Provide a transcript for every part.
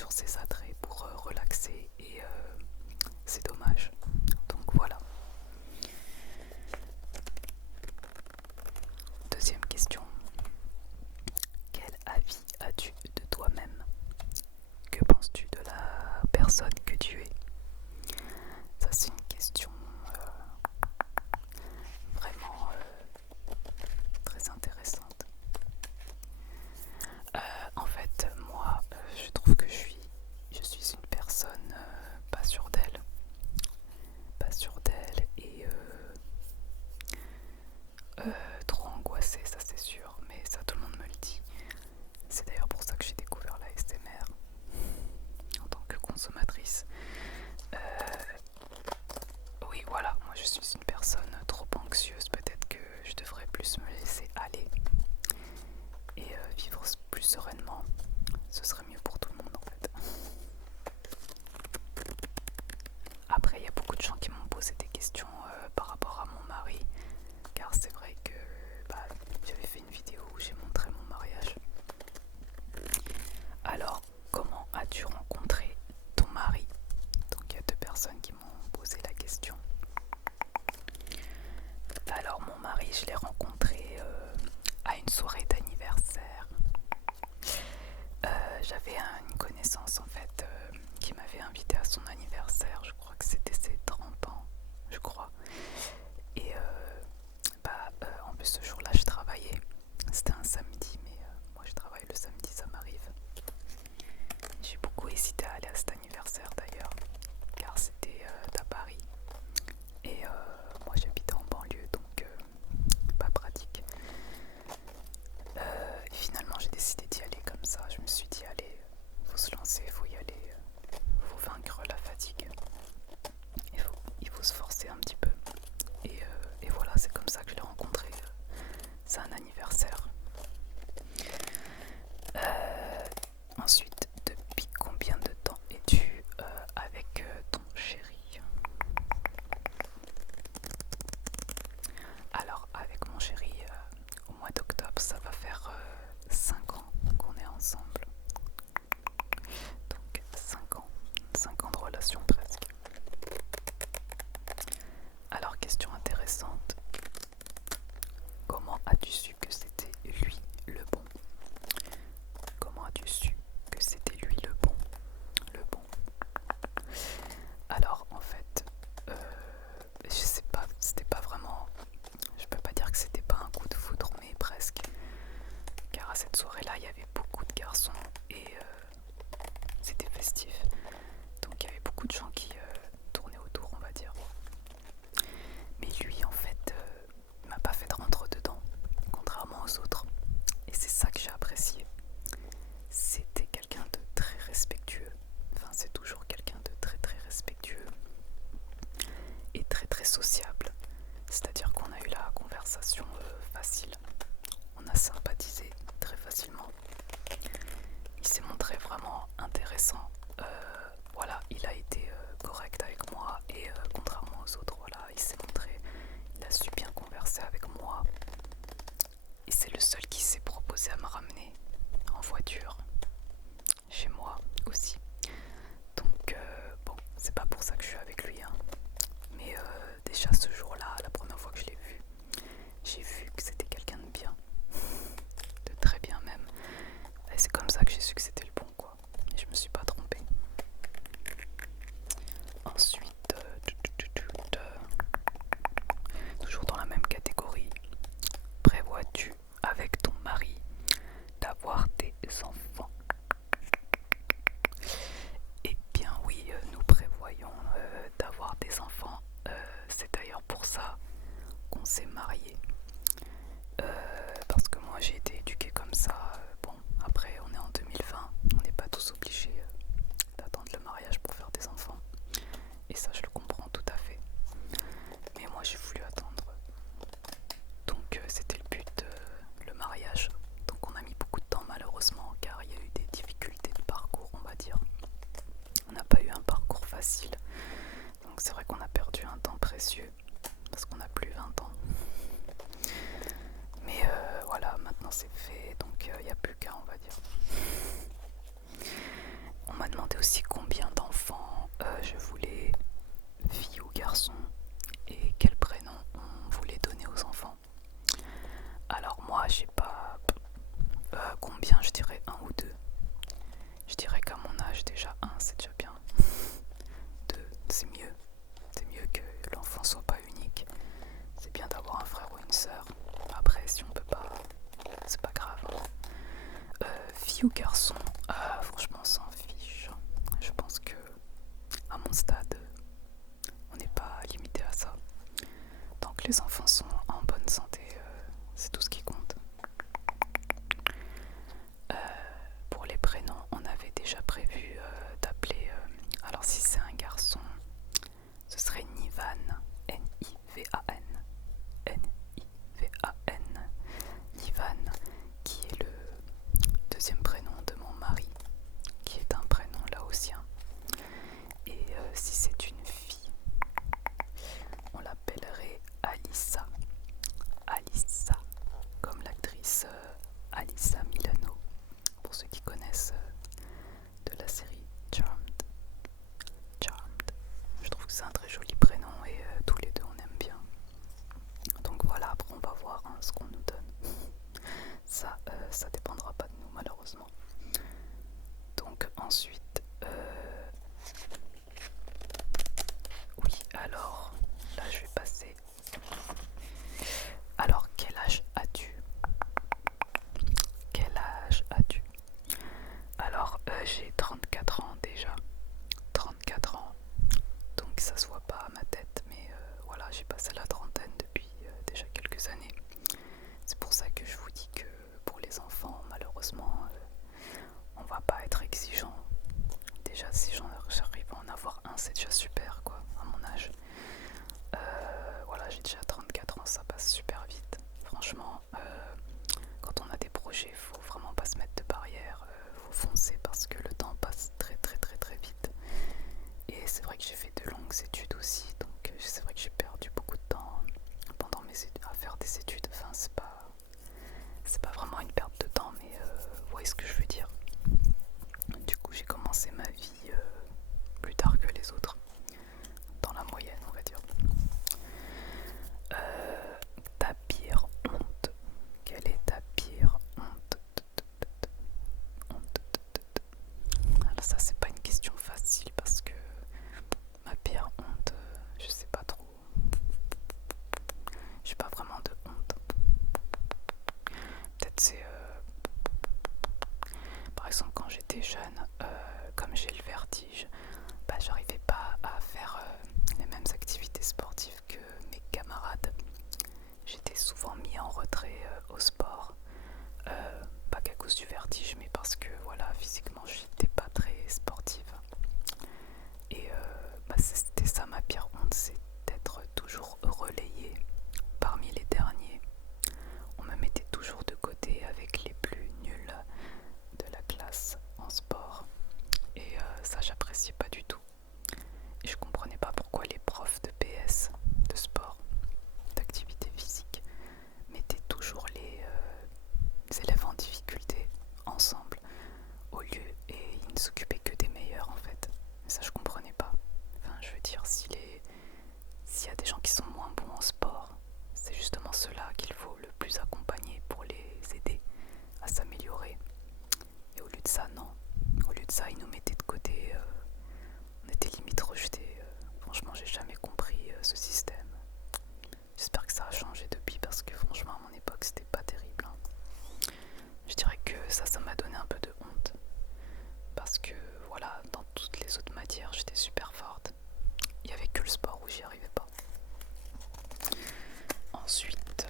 sur ses attraits pour relaxer et c'est dommage. Donc voilà. Deuxième question. Quel avis as-tu de toi-même? Que penses-tu de la personne que tu es? Ça c'est une question vraiment très intéressante. En fait, moi, je trouve que je suis une personne pas sûre d'elle. Pas sûre d'elle et trop angoissée, ça c'est sûr, mais ça tout le monde me le dit. C'est d'ailleurs pour ça que j'ai découvert la SMR en tant que consommatrice. Oui, voilà, moi je suis une personne trop anxieuse, peut-être que je devrais plus me laisser aller et vivre plus sereinement. Ce serait mieux pour tout le monde en fait. Après, il y a beaucoup de gens qui m'ont posé des questions par rapport à mon mari, car c'est vrai que j'avais fait une vidéo où j'ai montré mon mariage. Alors, comment as-tu rencontré ton mari? Donc il y a deux personnes qui m'ont posé la question. Alors mon mari, je l'ai rencontré à une soirée d'anniversaire. J'avais une connaissance en fait qui m'avait invité à son anniversaire. Je crois que c'était ses 30 ans, je crois. Et en plus ce jour-là je travaillais. C'était un samedi, mais moi je travaille le samedi, ça m'arrive. J'ai beaucoup hésité à aller à cet anniversaire d'ailleurs, car c'était à Paris. Et moi j'habitais en banlieue, donc pas pratique. Et finalement j'ai décidé d'y aller comme ça. Je me suis dit allez, faut se lancer, faut y aller, faut vaincre la fatigue. Il faut se forcer un petit peu. Et voilà, c'est comme ça que je l'ai rencontré. C'est un anniversaire. Ensuite, depuis combien de temps es-tu avec ton chéri? Alors, avec mon chéri, au mois d'octobre, ça va faire 5 ans qu'on est ensemble. Donc 5 ans de relation presque. Alors, question intéressante. Comment as-tu su que c'était lui le bon? Comment as-tu su que c'était lui le bon? Le bon. Alors en fait, je sais pas, c'était pas vraiment. Je peux pas dire que c'était pas un coup de foudre, mais presque. Car à cette soirée-là, il y avait beaucoup de garçons et c'était festif. Donc il y avait beaucoup de gens qui tournaient autour, on va dire. Mais lui, en fait, il m'a pas fait de rentre dedans, contrairement aux autres. Et c'est ça que j'ai apprécié. C'était quelqu'un de très respectueux. Enfin, c'est toujours quelqu'un de très très respectueux et très très sociable. C'est-à-dire qu'on a eu la conversation facile. On a sympathisé très facilement. Il s'est montré vraiment intéressant. Voilà, il a été correct avec moi et contrairement aux autres, voilà, il a su bien converser avec moi. Et c'est le seul qui s'est proposé à me ramener en voiture chez moi aussi. Donc bon, c'est pas pour ça que je suis avec lui, hein. Mais déjà ce jour-là, la première fois que je l'ai vu, j'ai vu que c'était quelqu'un de bien, de très bien même. Et c'est comme ça que j'ai su que c'était le bon, quoi. Et je me suis pas trompée. Ensuite, toujours dans la même catégorie, prévois-tu avec ton mari d'avoir des enfants? Eh bien oui, nous prévoyons d'avoir des enfants. C'est d'ailleurs pour ça qu'on s'est mariés. Parce que moi j'ai été éduquée comme ça. Bon, après on est en 2020, on n'est pas tous obligés d'attendre le mariage pour faire des enfants. Et ça je le comprends tout à fait. Mais moi j'ai voulu attendre. Donc c'était le but, le mariage. Donc on a mis beaucoup de temps malheureusement car Fille ou garçon? Franchement, on s'en fiche. Je pense que à mon stade, on n'est pas limité à ça. Tant que les enfants sont en bonne santé, c'est tout ce qui compte. Pour les prénoms, on avait déjà prévu d'appeler. Alors si c'est un garçon, ce serait Nivan, N-I-V-A-N. N-I-V-A-N. Nivan, qui est le deuxième prénom de mon mari, qui est un prénom laotien. Et si c'est une fille, on l'appellerait Alissa. Alissa, comme l'actrice Alyssa Milano, pour ceux qui connaissent de la série Charmed. Charmed. Je trouve que c'est un très joli prénom et tous les deux on aime bien. Donc voilà, après on va voir ce qu'on nous donne. Ça dépendra pas de nous malheureusement. Donc ensuite, oui, alors là je vais passer. Alors quel âge as-tu? Quel âge as-tu? Alors j'ai 34 ans déjà. 34 ans. Donc ça se voit pas à ma tête, mais voilà, j'ai passé la trentaine depuis déjà quelques années. C'est pour ça que je vous dis que pour les enfants, malheureusement, on va pas être exigeant. Déjà, si j'arrive à en avoir un, c'est déjà super, quoi, à mon âge. Voilà, j'ai déjà 34 ans, ça passe super vite. Franchement, quand on a des projets, faut vraiment pas se mettre de barrière, faut foncer parce que le temps passe très très très très vite. Et c'est vrai que j'ai fait de longues études aussi, donc c'est vrai que j'ai perdu beaucoup de temps pendant mes études à faire des études. Enfin, c'est pas vraiment une perte de temps, mais vous voyez ce que je veux dire. Du coup, j'ai commencé ma vie plus tard que les autres, dans la moyenne, on va dire. Ta pire honte. Quelle est ta pire honte? Alors ça, c'est pas une question facile parce que ma pire honte, je sais pas trop. J'ai pas vraiment de honte. Peut-être c'est par exemple quand j'étais jeune, comme j'ai le vertige, j'arrivais pas à faire les mêmes activités sportives que mes camarades. J'étais souvent mis en retrait au sport, pas qu'à cause du vertige, mais parce que voilà, physiquement j'étais pas très sportive. Et c'était ça ma pire honte, c'est d'être toujours relayée parmi les derniers. On me mettait toujours de côté avec les plus nuls de la classe en sport. Et ça, j'appréciais pas du tout. Et je comprenais pas pourquoi les profs de PS, de sport, d'activité physique, mettaient toujours les élèves en difficulté ensemble au lieu, et ils ne s'occupaient que des meilleurs en fait. Et ça, je comprenais pas. Enfin, je veux dire, s'il y a des gens qui sont moins bons en sport, c'est justement ceux-là qu'il faut le plus accompagner pour les aider à s'améliorer. Et au lieu de ça, non. Au lieu de ça, ils nous mettaient de côté. On était limite rejetés. Franchement, j'ai jamais compris ce système. J'espère que ça a changé depuis parce que franchement, à mon époque, c'était pas terrible. Je dirais que ça m'a donné un peu de honte. Parce que voilà, dans toutes les autres matières, j'étais super forte. Il n'y avait que le sport où j'y arrivais pas. Ensuite,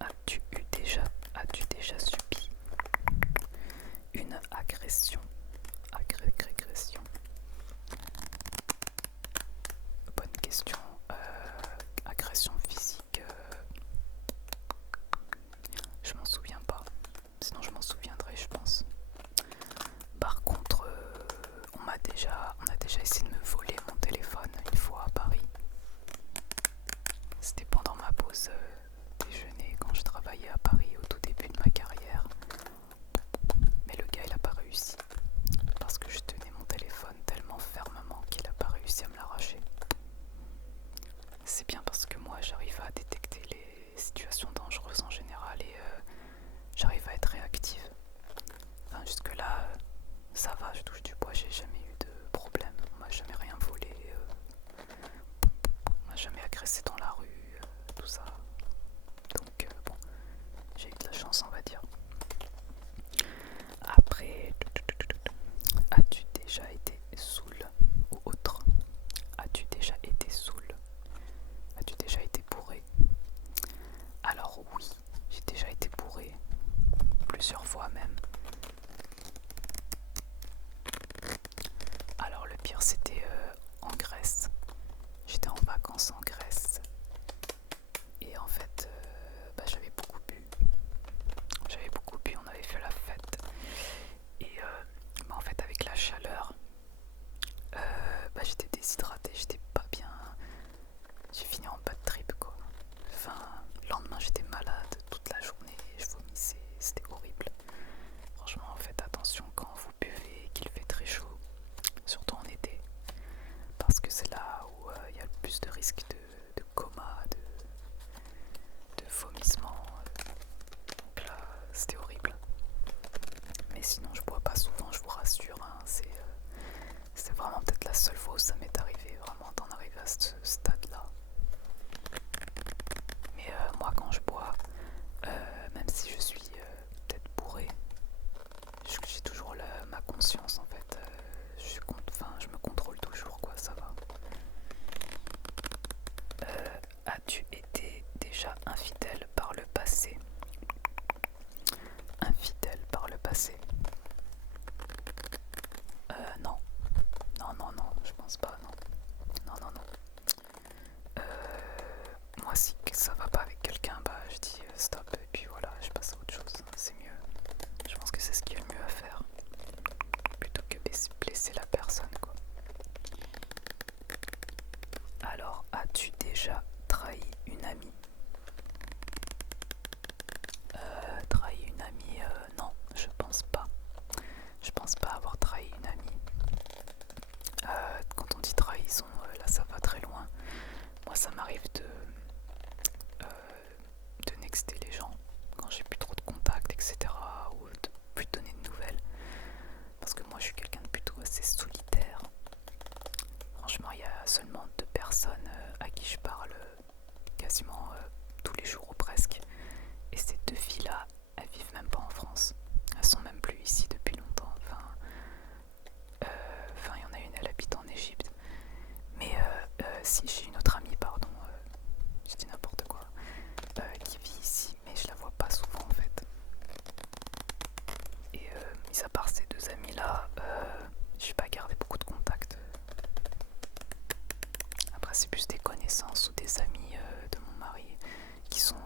as-tu déjà subi une agression? Bonne question. Agression physique, je m'en souviens pas. Sinon je m'en souviendrai, je pense. Par contre, on a déjà essayé de me voler mon téléphone une fois à Paris. C'était pendant ma pause déjeuner quand je travaillais à Paris au tout début de ma carrière. Mais le gars il a pas réussi parce que je tenais mon téléphone je bois pas souvent, je vous rassure, hein, c'est vraiment peut-être la seule fois où ça m'est arrivé vraiment d'en arriver à ce stade-là. Mais moi quand je bois, même si je suis peut-être bourré, j'ai toujours ma conscience en fait. Je me contrôle toujours quoi, ça va. As-tu été déjà infidèle par le passé? Infidèle par le passé? Non. Non, je pense pas, non. Non. Moi, si ça va pas avec quelqu'un, bah je dis stop et puis voilà, je passe à autre chose. C'est mieux. Je pense que c'est ce qui est le mieux à faire. Plutôt que blesser la personne, quoi. Alors, as-tu déjà trahi une amie? Trahi une amie, non, je pense pas. Je pense pas avoir trahi une amie. Quand on dit trahison, là ça va très loin. Moi ça m'arrive de nexter les gens quand j'ai plus trop de contacts, etc. Ou de plus donner de nouvelles. Parce que moi je suis quelqu'un de plutôt assez solitaire. Franchement, il y a seulement 2 personnes à qui je parle quasiment tous les jours ou presque. Et ces 2 filles-là, elles vivent même pas en France. Elles sont même plus ici depuis longtemps. Enfin, il y en a une, elle habite en Égypte. Mais si j'ai une autre amie, pardon, je dis n'importe quoi, qui vit ici, mais je la vois pas souvent en fait. Et mis à part ces 2 amis-là, j'ai pas gardé beaucoup de contacts. Après, c'est plus des connaissances ou des amis de mon mari qui sont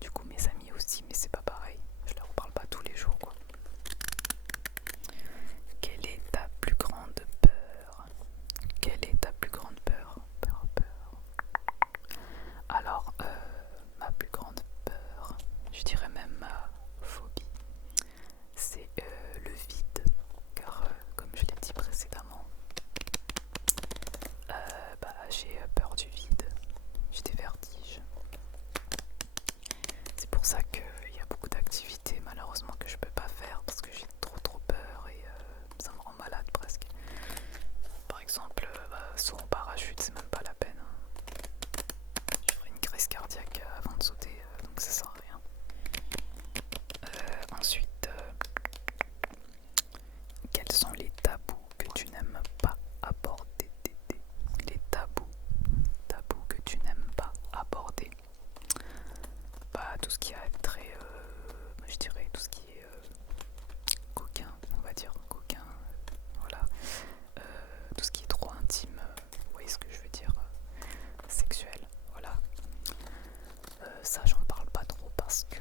du coup mes amis aussi, mais c'est pas pareil. Je leur parle pas tous les jours, quoi. Quelle est ta plus grande peur? Quelle est ta plus grande peur? Peur. Alors, ma plus grande peur, je dirais même ma phobie, c'est le vide. Car, comme je l'ai dit précédemment, j'ai peur du vide, j'ai des vertiges. C'est pour ça qu'il y a beaucoup d'activités malheureusement que je peux pas faire parce que j'ai trop peur et ça me rend malade presque. Par exemple, saut en parachute, c'est même pas la peine. Je ferais une crise cardiaque avant de sauter, donc ça sert à rien. Ensuite, quels sont les tabous que tu n'aimes pas aborder? Les tabous que tu n'aimes pas aborder. Bah, tout ce qui a trait, je dirais tout ce qui est coquin, on va dire coquin, voilà. Tout ce qui est trop intime, vous voyez ce que je veux dire, sexuel, voilà. Ça j'en parle pas trop parce que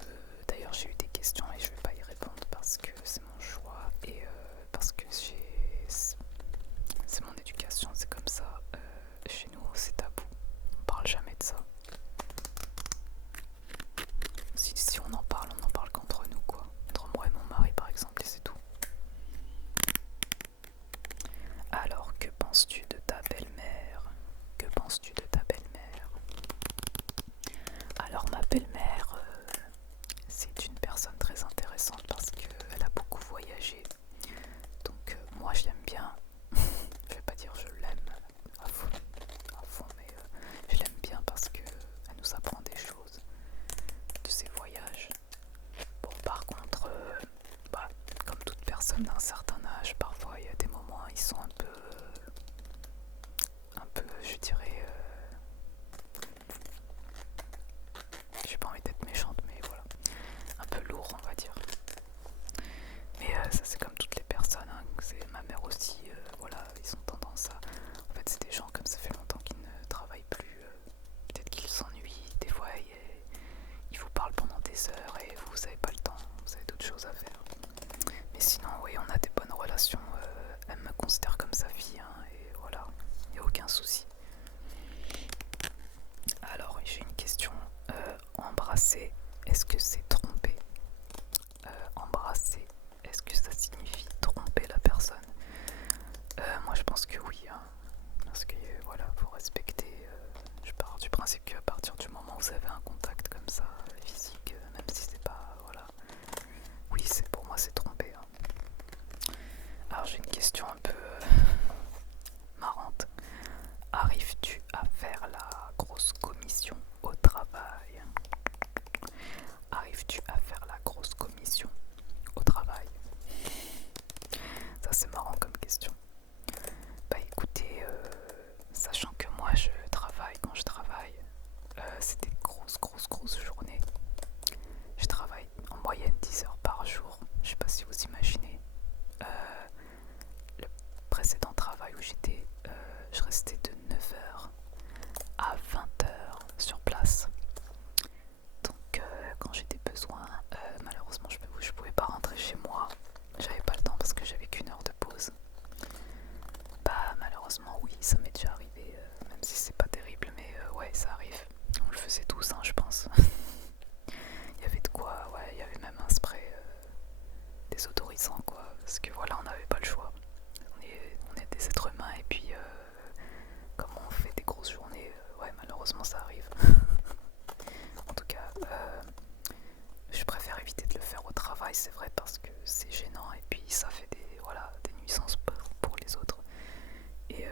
d'ailleurs j'ai eu des questions et je vais pas y répondre parce que c'est mon choix et parce que c'est mon éducation, c'est comme ça. Chez nous c'est tabou, on parle jamais de ça. Si on en parle qu'entre nous, quoi. Entre moi et mon mari par exemple, et c'est tout. Alors, que penses-tu de ta belle-mère? Que penses-tu de ta belle-mère? Alors, ma belle-mère, c'est une personne très intéressante parce qu'elle a beaucoup voyagé. Donc, moi, je l'aime bien. Je vais pas dire je l'aime à fond, mais je l'aime bien parce qu'elle nous apprend des choses de ses voyages. Bon, par contre, comme toute personne d'un certain âge, parfois il y a des moments ils sont un peu, je dirais, j'ai pas envie d'être méchante, mais voilà, un peu lourd, on va dire. Mais ça c'est comme toutes les personnes, hein. C'est ma mère aussi, voilà, ils ont tendance à, en fait c'est des gens comme ça fait longtemps qu'ils ne travaillent plus, peut-être qu'ils s'ennuient, des fois ils vous parlent pendant des heures et vous avez pas le temps, vous avez d'autres choses à faire. Mais sinon, oui, on a des bonnes relations. Elle me considère comme sa fille, hein, et voilà, il n'y a aucun souci. question un peu marrante. Arrives-tu à faire la grosse commission au travail? Arrives-tu à faire la grosse commission au travail? Ça c'est marrant comme question. Bah écoutez, sachant que moi je travaille, quand je travaille, c'est des grosses journées. Je travaille en moyenne 10 heures par jour. Je sais pas si vous imaginez. Le précédent travail où j'étais, je restais de 9 heures à 20 heures sur place. Donc quand j'ai des besoins, malheureusement je pouvais pas rentrer chez moi. J'avais pas le temps parce que j'avais qu'une heure de pause. Bah malheureusement oui, ça m'est déjà arrivé, même si c'est pas terrible, mais ouais ça arrive. On le faisait tous hein, je pense. Il y avait de quoi, ouais, il y avait même un spray désodorisant quoi, parce que voilà on n'avait pas le choix. On est des êtres humains et puis comme on fait des grosses journées, ouais malheureusement ça arrive. En tout cas, je préfère éviter de le faire au travail, c'est vrai, parce que c'est gênant et puis ça fait des nuisances pour les autres. Et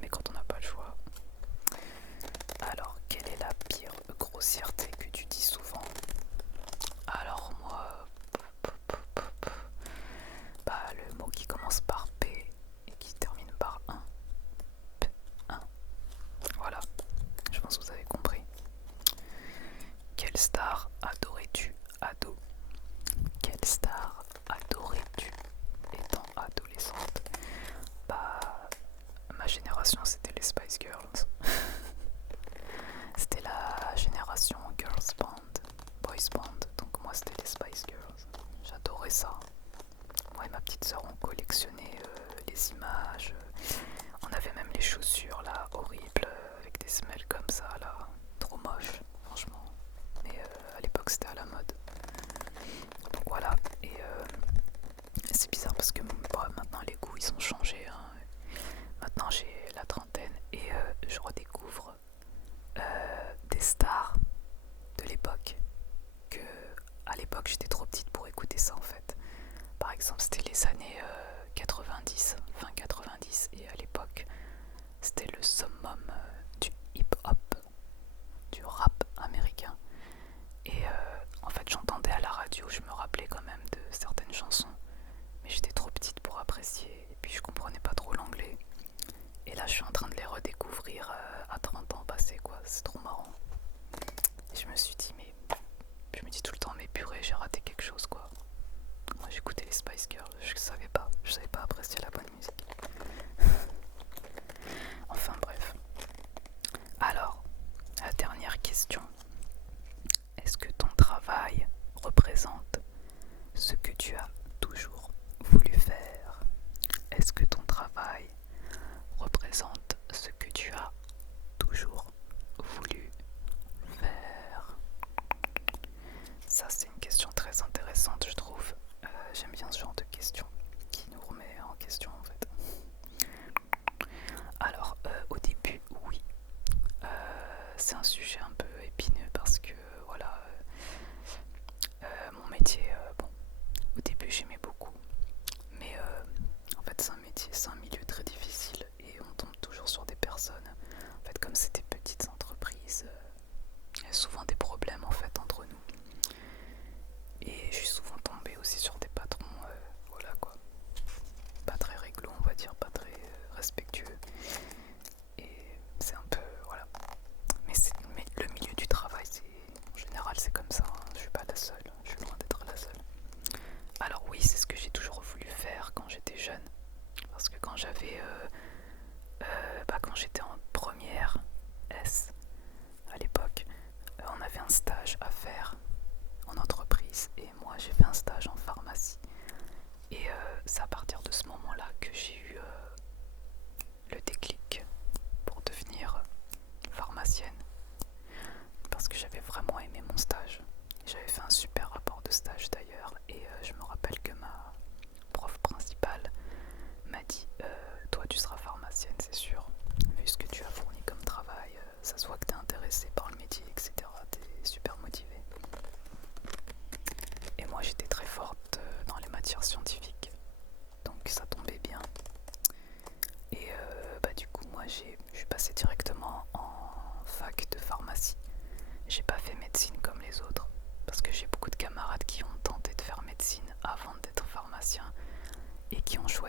mais quand on n'a pas le choix. Alors, quelle est la pire grossièreté que tu dis souvent? Alors moi, bah le mot qui commence par P et qui termine par 1. P1. Voilà, je pense que vous avez compris. Quelle star adorais-tu ado? Quelle star adorais-tu étant adolescente? Bah, ma génération c'était les Spice Girls. C'était la génération Girls Band, Boys Band, donc moi c'était les Spice Girls. J'adorais ça. Moi et ma petite sœur on collectionnait les images. On avait même les chaussures là, horribles, avec des semelles comme ça là. Trop moche, franchement. Mais à l'époque c'était à la mode. Donc voilà, et c'est bizarre parce que maintenant les goûts ils ont changé. Hein. Maintenant j'ai la trentaine et je redécouvre des stars de l'époque que à l'époque j'étais trop petite pour écouter ça en fait. Par exemple c'était les années 90, fin 90 et à l'époque c'était le summum du hip-hop, du rap américain. Et en fait j'entendais à la radio, je me rappelais quand même de certaines chansons, mais j'étais trop petite pour apprécier et puis je comprenais pas trop l'anglais. Et là je suis en train de les redécouvrir à 30 ans passés quoi, c'est trop marrant. Et je me suis dit je me dis tout le temps mais purée j'ai raté quelque chose quoi. Moi j'écoutais les Spice Girls, je savais pas apprécier la bonne musique. Enfin bref. Alors, la dernière question. Est-ce que ton travail représente ce que tu as toujours voulu faire? Est-ce que ton travail représente ce que tu as toujours voulu faire? Ça c'est une question très intéressante je trouve. J'aime bien ce genre de questions qui nous remet en question.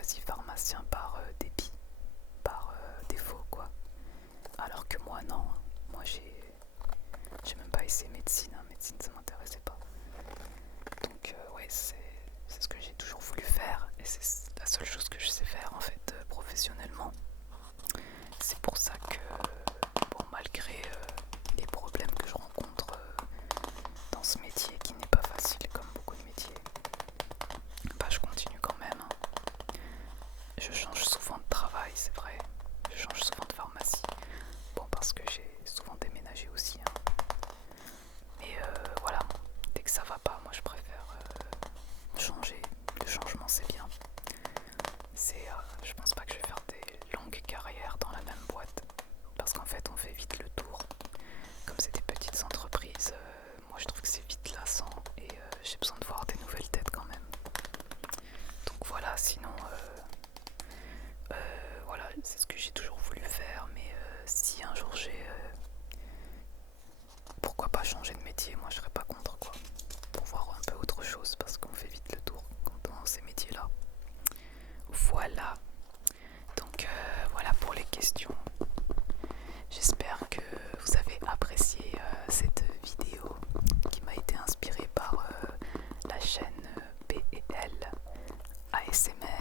choisi pharmacien par dépit, par défaut quoi. Alors que moi non, moi j'ai même pas essayé médecine, hein. Médecine ça m'intéressait pas. Donc ouais, c'est ce que j'ai toujours voulu faire et c'est la seule chose que je sais faire en fait professionnellement. C'est pour ça que bon, malgré les problèmes que je rencontre dans ce métier qui n'est pas facile comme beaucoup de métiers, bah je continue quand même, hein. Je change souvent de travail, c'est vrai. Je change souvent de pharmacie. Bon, parce que j'ai souvent déménagé aussi, hein. Mais voilà, dès que ça va pas, moi je préfère changer. Le changement c'est bien. Je pense pas que je vais faire des longues carrières dans la même boîte. Parce qu'en fait on fait vite le tour. Comme c'est des petites entreprises, moi je trouve que c'est vite lassant et j'ai besoin de voir des nouvelles têtes quand même. Donc voilà, sinon voilà, c'est ce que j'ai toujours voulu faire, mais si un jour j'ai pourquoi pas changer de métier, moi je serais pas contre quoi. Pour voir un peu autre chose parce qu'on fait vite le tour dans ces métiers là. Voilà. Donc voilà pour les questions. J'espère que vous avez apprécié cette vidéo qui m'a été inspirée par la chaîne PL ASMR.